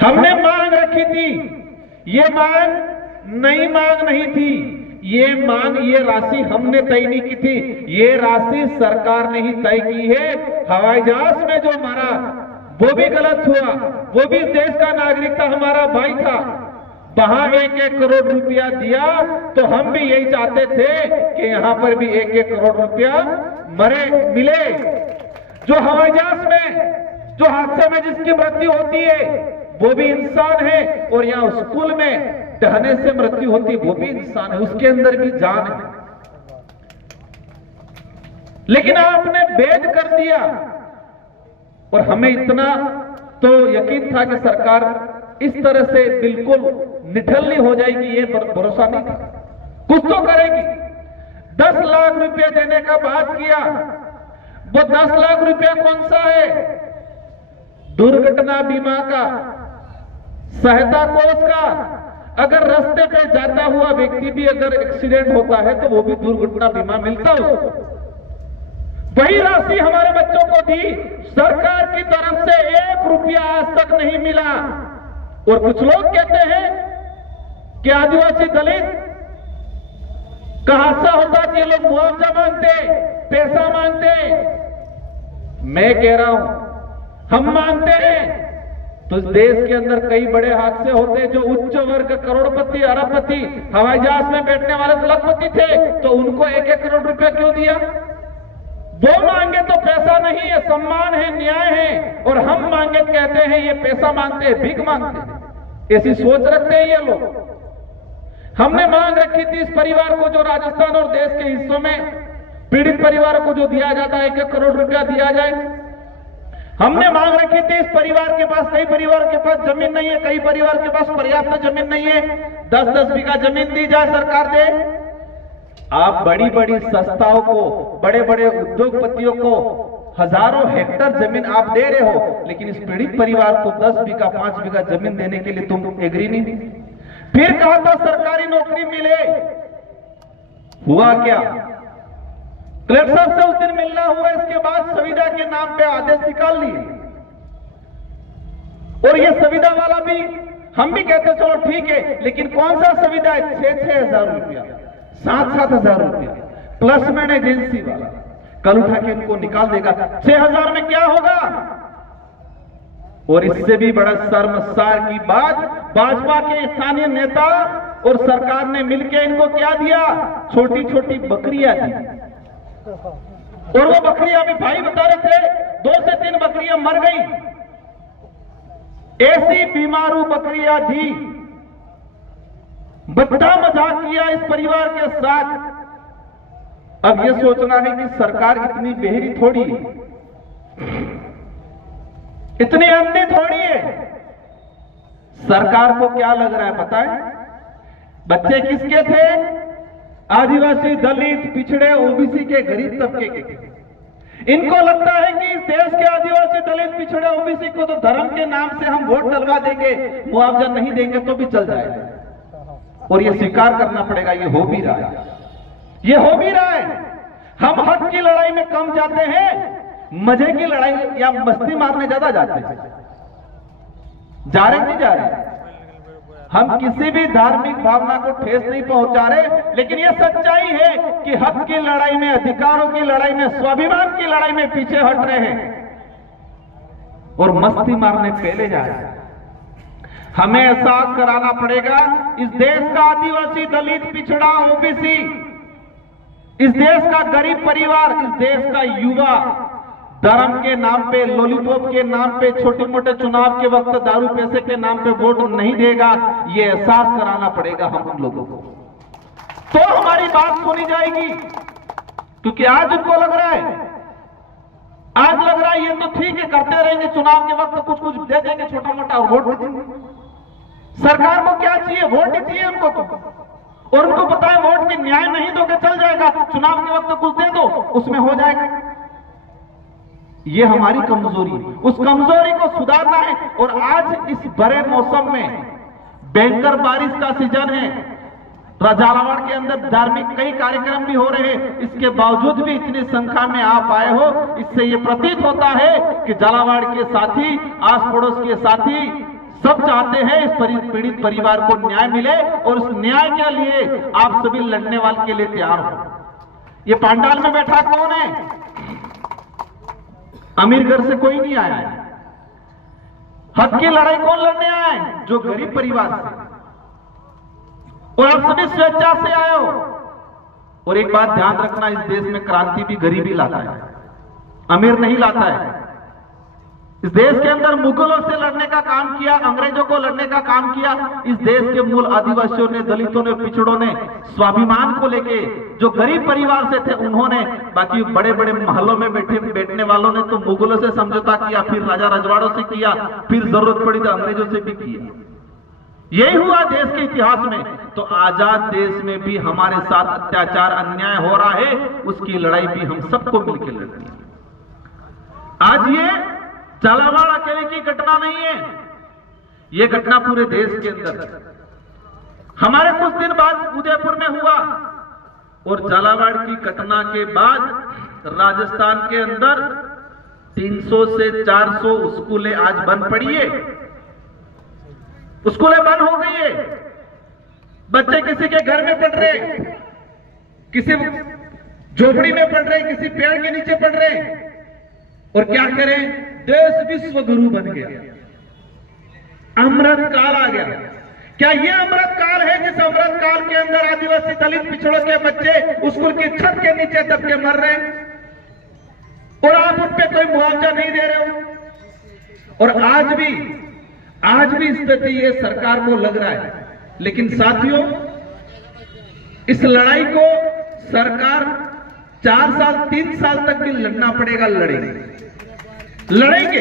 हमने मांग रखी थी, ये मांग नई मांग नहीं थी, ये राशि हमने तय नहीं की थी, ये राशि सरकार ने ही तय की है। हवाई जहाज में जो मरा वो भी गलत हुआ, वो भी इस देश का नागरिक था, हमारा भाई था, वहां 1-1 करोड़ रुपया दिया, तो हम भी यही चाहते थे कि यहां पर भी 1-1 करोड़ रुपया मिले। जो हवाई जहाज में जो हादसे में जिसकी मृत्यु होती है वो भी इंसान है, और यहाँ स्कूल में डहने से मृत्यु होती है वो भी इंसान है, उसके अंदर भी जान है। लेकिन आपने भेद कर दिया, और हमें इतना तो यकीन था कि सरकार इस तरह से बिल्कुल निठल्ली हो जाएगी, ये भरोसा नहीं था, कुछ तो करेगी। 10 लाख रुपए देने का बात किया, वो 10 लाख रुपया कौन सा है? दुर्घटना बीमा का, सहायता कोष का। अगर रास्ते पे जाता हुआ व्यक्ति भी अगर एक्सीडेंट होता है तो वो भी दुर्घटना बीमा मिलता उसको। वही राशि हमारे बच्चों को दी, सरकार की तरफ से 1 रुपया आज तक नहीं मिला। और कुछ लोग कहते हैं कि आदिवासी दलित का हादसा होता कि ये लोग मुआवजा मांगते, पैसा मांगते। मैं कह रहा हूं हम मांगते हैं तो इस देश के अंदर कई बड़े हादसे होते जो उच्च वर्ग करोड़पति अरबपति हवाई जहाज में बैठने वाले लखपति थे, तो उनको 1-1 करोड़ रुपया क्यों दिया? वो मांगे तो पैसा नहीं है, सम्मान है, न्याय है, और हम मांगे कहते हैं ये पैसा मांगते हैं, भीख मांगते हैं। ऐसी सोच रखते हैं ये लोग। हमने मांग रखी थी इस परिवार को जो राजस्थान और देश के हिस्सों में पीड़ित परिवारों को जो दिया जाता है 1-1 करोड़ रुपया दिया जाए। हमने मांग रखी थी इस परिवार के पास, कई परिवार के पास जमीन नहीं है, कई परिवार के पास पर्याप्त जमीन नहीं है, 10-10 बीघा जमीन दी जाए, सरकार दे। आप बड़ी बड़ी संस्थाओं को, बड़े बड़े उद्योगपतियों को हजारों हेक्टर जमीन आप दे रहे हो, लेकिन इस पीड़ित परिवार को 10 बीघा 5 बीघा जमीन देने के लिए तुम एग्री नहीं। फिर कहा था सरकारी नौकरी मिले, हुआ क्या? कलेक्टर साहब से उस दिन मिलना हुआ, इसके बाद संविदा के नाम पे आदेश निकाल लिए। और ये संविदा वाला भी हम भी कहते चलो ठीक है, लेकिन कौन सा संविदा है? 6-6 हजार रुपया, 7-7 हजार रुपया, प्लसमैन एजेंसी वाला कल उठा के इनको निकाल देगा। 6,000 में क्या होगा? और इससे भी बड़ा शर्मसार की बात, भाजपा के स्थानीय नेता और सरकार ने मिलकर इनको क्या दिया? छोटी छोटी बकरियां दी। और वो बकरियां भी भाई बता रहे थे 2 से 3 बकरियां मर गई, ऐसी बीमारू बकरियां दी। बड़ा मजाक किया इस परिवार के साथ। अब ये सोचना है कि सरकार इतनी बेहरी थोड़ी है, इतनी अंधी थोड़ी है। सरकार को क्या लग रहा है पता है? बच्चे किसके थे? आदिवासी, दलित, पिछड़े, ओबीसी के, गरीब तबके के। इनको लगता है कि इस देश के आदिवासी, दलित, पिछड़े, ओबीसी को तो धर्म के नाम से हम वोट डलवा देंगे, मुआवजा नहीं देंगे तो भी चल जाएगा। और ये स्वीकार करना पड़ेगा, ये हो भी रहा है, ये हो भी रहा है। हम हक की लड़ाई में कम जाते हैं, मजे की लड़ाई या मस्ती मारने ज्यादा जाते हैं। जा रहे नहीं जा रहे, हम किसी भी धार्मिक भावना को ठेस नहीं पहुंचा रहे, लेकिन यह सच्चाई है कि हक की लड़ाई में, अधिकारों की लड़ाई में, स्वाभिमान की लड़ाई में पीछे हट रहे हैं और मस्ती मारने पहले जा रहे हैं। हमें एहसास कराना पड़ेगा, इस देश का आदिवासी, दलित, पिछड़ा, ओबीसी, इस देश का गरीब परिवार, इस देश का युवा धर्म के नाम पे, लॉलीपॉप के नाम पे, छोटे मोटे चुनाव के वक्त दारू पैसे के नाम पे वोट नहीं देगा। ये एहसास कराना पड़ेगा हम लोगों को, तो हमारी बात सुनी जाएगी। क्योंकि आज उनको लग रहा है, आज लग रहा है ये तो ठीक है, करते रहेंगे, चुनाव के वक्त कुछ कुछ दे देंगे छोटा मोटा और वोट देंगे। सरकार को क्या चाहिए? वोट ही चाहिए उनको तो। और उनको पता है वोट के न्याय नहीं दोगे चल जाएगा, चुनाव के वक्त कुछ दे दो उसमें हो जाएगा। ये हमारी कमजोरी है, उस कमजोरी को सुधारना है। और आज इस बड़े मौसम में भयंकर बारिश का सीजन है, झालावाड़ के अंदर धार्मिक कई कार्यक्रम भी हो रहे हैं, इसके बावजूद भी इतनी संख्या में आप आए हो, इससे ये प्रतीत होता है कि झालावाड़ के साथी, आस पड़ोस के साथी सब चाहते हैं इस पीड़ित परिवार को न्याय मिले और उस न्याय के लिए आप सभी लड़ने वाले के लिए तैयार हो। ये पंडाल में बैठा कौन है? अमीर घर से कोई नहीं आया है। हक की लड़ाई कौन लड़ने आए? जो गरीब परिवार से। और आप सभी स्वेच्छा से आए हो। और एक बात ध्यान रखना, इस देश में क्रांति भी गरीबी लाता है, अमीर नहीं लाता है। इस देश के अंदर मुगलों से लड़ने का काम किया, अंग्रेजों को लड़ने का काम किया। इस देश के मूल आदिवासियों ने, दलितों ने, पिछड़ों ने स्वाभिमान को लेके, जो गरीब परिवार से थे उन्होंने, बाकी बड़े बड़े महलों में बैठने वालों ने तो मुगलों से समझौता किया, फिर राजा रजवाड़ों से किया, फिर जरूरत पड़ी तो अंग्रेजों से भी किया। यही हुआ देश के इतिहास में। तो आजाद देश में भी हमारे साथ अत्याचार, अन्याय हो रहा है, उसकी लड़ाई भी हम सबको मिलकर लड़नी है। आज ये झालावाड़ अकेले की घटना नहीं है, ये घटना पूरे देश के अंदर। हमारे कुछ दिन बाद उदयपुर में हुआ और झालावाड़ की घटना के बाद राजस्थान के अंदर 300 से 400 स्कूलें आज बंद पड़ी है। स्कूलें बंद हो गई है। बच्चे किसी के घर में पढ़ रहे, किसी झोपड़ी में पढ़ रहे, किसी पेड़ के नीचे पढ़ रहे। और क्या करें? देश विश्व गुरु बन गया, अमृत काल आ गया। क्या ये अमृत काल है जिस अमृत काल के अंदर आदिवासी, दलित, पिछड़ों के बच्चे स्कूल की छत के नीचे दब के मर रहे हैं और आप उन पे कोई मुआवजा नहीं दे रहे हो? और आज भी स्थिति ये सरकार को लग रहा है। लेकिन साथियों, इस लड़ाई को सरकार 4 साल 3 साल तक भी लड़ना पड़ेगा। लड़ेंगे।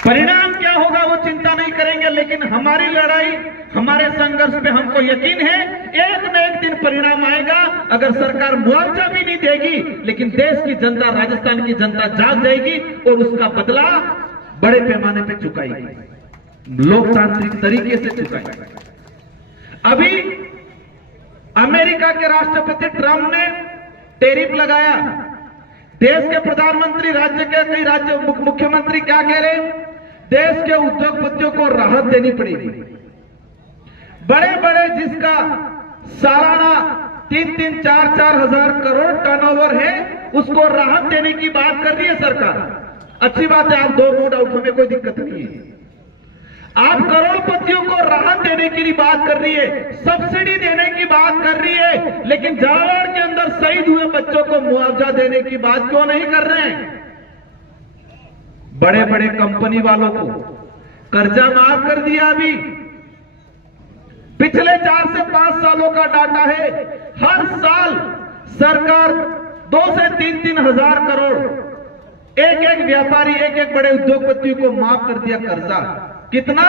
परिणाम क्या होगा वो चिंता नहीं करेंगे, लेकिन हमारी लड़ाई, हमारे संघर्ष पे हमको यकीन है एक न एक दिन परिणाम आएगा। अगर सरकार मुआवजा भी नहीं देगी, लेकिन देश की जनता, राजस्थान की जनता जाग जाएगी और उसका बदला बड़े पैमाने पे चुकाएगी, लोकतांत्रिक तरीके से चुकाएगी। अभी अमेरिका के राष्ट्रपति ट्रंप ने टैरिफ लगाया। देश के प्रधानमंत्री, राज्य के कई राज्य मुख्यमंत्री क्या कह रहे हैं? देश के उद्योगपतियों को राहत देनी पड़ेगी। बड़े बड़े जिसका सालाना 3-3, 4-4 हजार करोड़ टर्नओवर है, उसको राहत देने की बात कर रही है सरकार। अच्छी बात है, आप दो, नो डाउट, हमें कोई दिक्कत नहीं है। आप करोड़पतियों को राहत देने की बात कर रही है, सब्सिडी देने की बात कर रही है, लेकिन झालावाड़ के अंदर शहीद हुए बच्चों को मुआवजा देने की बात क्यों नहीं कर रहे हैं? बड़े बड़े कंपनी वालों को कर्जा माफ कर दिया। अभी पिछले 4 से 5 सालों का डाटा है, हर साल सरकार 2 से 3-3 हजार करोड़ एक व्यापारी, एक बड़े उद्योगपतियों को माफ कर दिया कर्जा। कितना?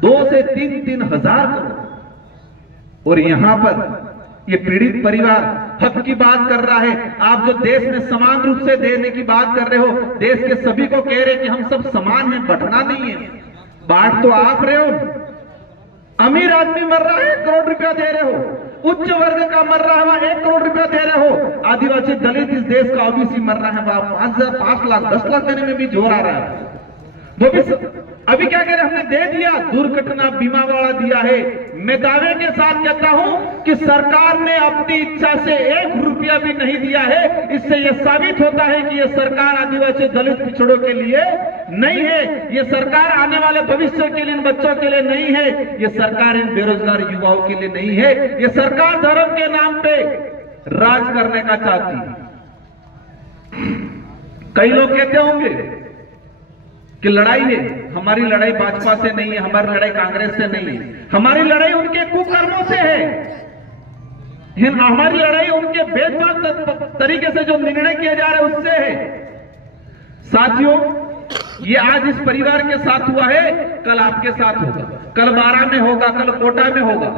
2 से 3-3 हजार करोड़। और यहां पर ये पीड़ित परिवार हक की बात कर रहा है। आप जो देश में समान रूप से देने की बात कर रहे हो, देश के सभी को कह रहे कि हम सब समान हैं, बंटना नहीं है। बांट तो आप रहे हो। अमीर आदमी मर रहा है, 1 करोड़ रुपया दे रहे हो। उच्च वर्ग का मर रहा है, वहां 1 करोड़ रुपया दे रहे हो। आदिवासी, दलित, इस देश का ओबीसी मर रहा है, वहां 5 लाख 10 लाख देने में भी जोर आ रहा है। वो भी अभी क्या कह रहे, हमने दे दिया, दुर्घटना बीमा वाला दिया है। मैं दावे के साथ कहता हूं कि सरकार ने अपनी इच्छा से 1 रुपया भी नहीं दिया है। इससे यह साबित होता है कि यह सरकार आदिवासी, दलित, पिछड़ों के लिए नहीं है। यह सरकार आने वाले भविष्य के लिए, इन बच्चों के लिए नहीं है। यह सरकार इन बेरोजगार युवाओं के लिए नहीं है। यह सरकार धर्म के नाम पे राज करने का चाहती है। कई लोग कहते होंगे कि लड़ाई है, हमारी लड़ाई भाजपा से नहीं है, हमारी लड़ाई कांग्रेस से नहीं है, हमारी लड़ाई उनके कुकर्मों से है, हमारी लड़ाई उनके भेदभाव तरीके से जो निर्णय किए जा रहे हैं उससे है। साथियों, ये आज इस परिवार के साथ हुआ है, कल आपके साथ होगा, कल बारां में होगा, कल कोटा में होगा,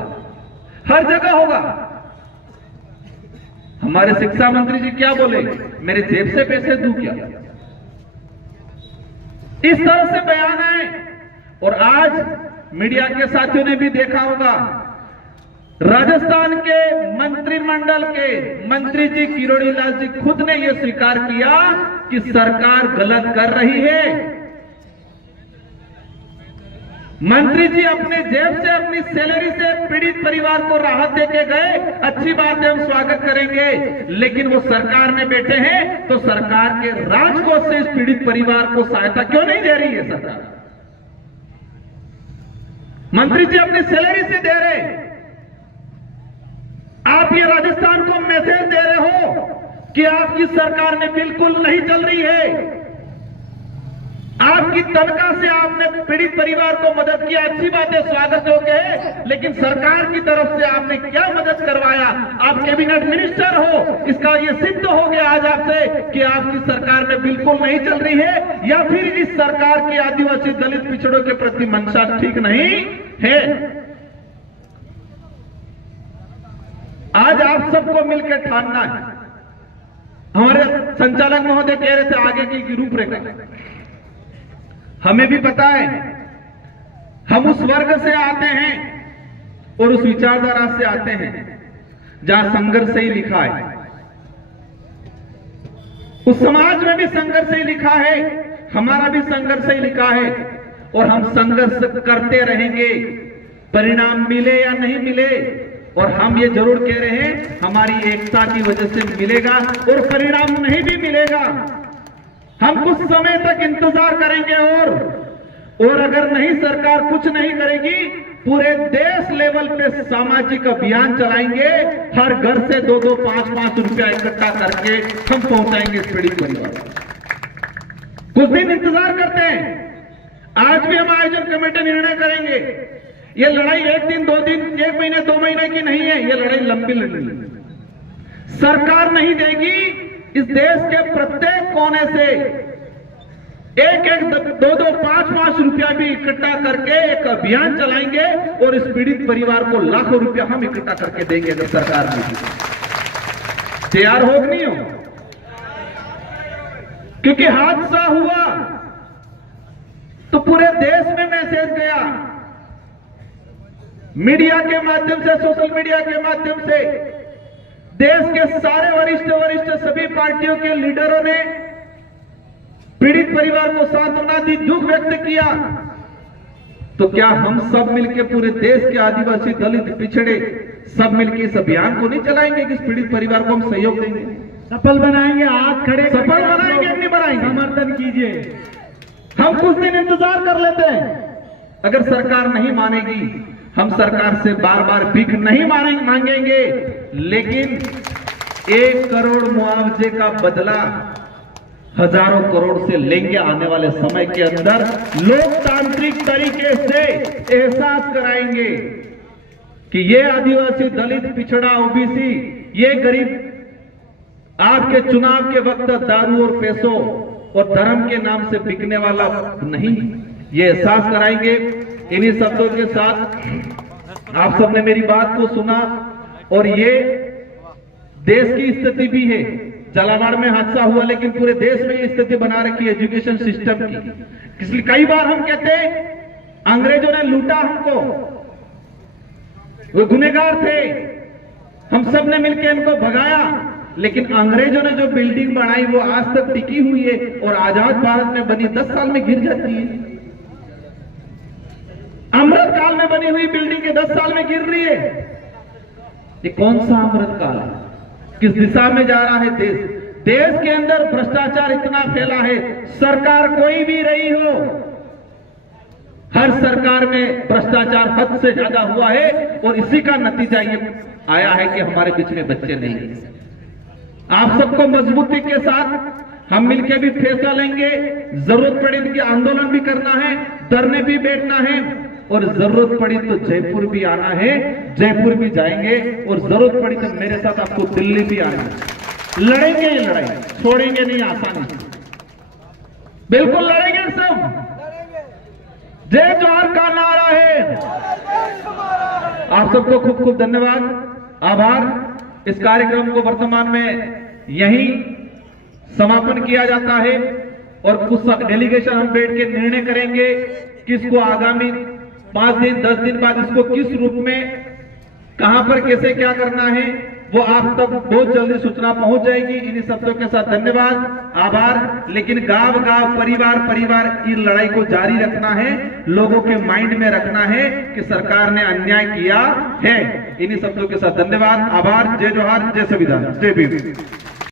हर जगह होगा। हमारे शिक्षा मंत्री जी क्या बोले? मेरे जेब से पैसे दूं क्या? इस तरह से बयान है। और आज मीडिया के साथियों ने भी देखा होगा, राजस्थान के मंत्रिमंडल के मंत्री जी किरोड़ी लाल जी खुद ने यह स्वीकार किया कि सरकार गलत कर रही है। मंत्री जी अपने जेब से अपनी सैलरी से पीड़ित परिवार को राहत देके गए, अच्छी बात है, हम स्वागत करेंगे। लेकिन वो सरकार में बैठे हैं तो सरकार के राजकोष से इस पीड़ित परिवार को सहायता क्यों नहीं दे रही है सरकार? मंत्री जी अपनी सैलरी से दे रहे, आप ये राजस्थान को मैसेज दे रहे हो कि आपकी सरकार ने बिल्कुल नहीं चल रही है। आपकी तनख्वाह से आपने पीड़ित परिवार को मदद किया, अच्छी बात है, स्वागत योग्य है। लेकिन सरकार की तरफ से आपने क्या मदद करवाया? आप कैबिनेट मिनिस्टर हो, इसका ये सिद्ध हो गया आज आपसे कि आपकी सरकार में बिल्कुल नहीं चल रही है, या फिर इस सरकार की आदिवासी दलित पिछड़ों के प्रति मंशा ठीक नहीं है। आज आप सबको मिलकर ठानना है। हमारे संचालक महोदय कह रहे थे आगे की रूपरेखा, हमें भी पता है, हम उस वर्ग से आते हैं और उस विचारधारा से आते हैं जहां संघर्ष से ही लिखा है, उस समाज में भी संघर्ष से ही लिखा है, हमारा भी संघर्ष से ही लिखा है, और हम संघर्ष करते रहेंगे। परिणाम मिले या नहीं मिले, और हम ये जरूर कह रहे हैं हमारी एकता की वजह से मिलेगा, और परिणाम नहीं भी मिलेगा हम कुछ समय तक इंतजार करेंगे, और अगर नहीं सरकार कुछ नहीं करेगी, पूरे देश लेवल पे सामाजिक अभियान चलाएंगे। हर घर से 2-2, 5-5 रुपया इकट्ठा करके हम पहुंचाएंगे इस पीड़ित परिवार को। कुछ दिन इंतजार करते हैं। आज भी हम आयोजन कमेटी निर्णय करेंगे। ये लड़ाई 1 दिन, 2 दिन, 1 महीने, 2 महीने की नहीं है, ये लड़ाई लंबी लड़ाई है। सरकार नहीं देगी, इस देश के प्रत्येक कोने से 1-1, 2-2, 5-5 रुपया भी इकट्ठा करके एक अभियान चलाएंगे, और इस पीड़ित परिवार को लाखों रुपया हम इकट्ठा करके देंगे अगर सरकार में तैयार हो नहीं हो। क्योंकि हादसा हुआ तो पूरे देश में मैसेज गया, मीडिया के माध्यम से, सोशल मीडिया के माध्यम से देश के सारे वरिष्ठ सभी पार्टियों के लीडरों ने पीड़ित परिवार को सांत्वना दी, दुख व्यक्त किया। तो क्या हम सब मिलकर पूरे देश के आदिवासी दलित पिछड़े सब मिलकर इस अभियान को नहीं चलाएंगे कि इस पीड़ित परिवार को हम सहयोग देंगे, सफल बनाएंगे? हाथ खड़े सफल बनाएंगे, नहीं बनाएंगे? समर्थन कीजिए। हम कुछ दिन इंतजार कर लेते हैं। अगर सरकार नहीं मानेगी, हम सरकार से बार बार भीख नहीं मांगेंगे, लेकिन 1 करोड़ मुआवजे का बदला हजारों करोड़ से लेंगे आने वाले समय के अंदर। लोकतांत्रिक तरीके से एहसास कराएंगे कि ये आदिवासी दलित पिछड़ा ओबीसी, ये गरीब आपके चुनाव के वक्त दारू और पैसों और धर्म के नाम से बिकने वाला नहीं, ये एहसास कराएंगे। इन्हीं शब्दों के साथ आप सबने मेरी बात को सुना, और ये देश की स्थिति भी है। झालावाड़ में हादसा हुआ, लेकिन पूरे देश में ये स्थिति बना रखी है एजुकेशन सिस्टम की। इसलिए कई बार हम कहते हैं अंग्रेजों ने लूटा हमको, वो गुनहगार थे, हम सब ने मिलकर इनको भगाया, लेकिन अंग्रेजों ने जो बिल्डिंग बनाई वो आज तक टिकी हुई है, और आजाद भारत में बनी 10 साल में गिर जाती है। अमृत काल में बनी हुई बिल्डिंग के 10 साल में गिर रही है। ये कौन सा अमृत काल है? किस दिशा में जा रहा है देश? देश के अंदर भ्रष्टाचार इतना फैला है, सरकार कोई भी रही हो, हर सरकार में भ्रष्टाचार हद से ज्यादा हुआ है, और इसी का नतीजा ये आया है कि हमारे बीच में बच्चे नहीं हैं। आप सबको मजबूती के साथ हम मिलकर भी फैसला लेंगे। जरूरत पड़ी कि आंदोलन भी करना है, धरने भी बैठना है, और जरूरत पड़ी तो जयपुर भी आना है, जयपुर भी जाएंगे, और जरूरत पड़ी तो मेरे साथ आपको दिल्ली भी आना है। लड़ेंगे ये लड़ाई, छोड़ेंगे नहीं आसानी से, बिल्कुल लड़ेंगे सब। जय जोहार का नारा है। आप सबको खूब खूब धन्यवाद, आभार। इस कार्यक्रम को वर्तमान में यहीं समापन किया जाता है, और कुछ डेलीगेशन हम बैठ के निर्णय करेंगे कि इसको आगामी 5 दिन 10 दिन बाद इसको किस रूप में, कहां पर, कैसे क्या करना है, वो आप तक बहुत जल्दी सूचना पहुंच जाएगी। इन्हीं शब्दों के साथ धन्यवाद, आभार। लेकिन गांव गांव, परिवार परिवार इस लड़ाई को जारी रखना है, लोगों के माइंड में रखना है कि सरकार ने अन्याय किया है। इन्हीं शब्दों के साथ धन्यवाद, आभार। जय जोहार, जय संविधान, जय भीम।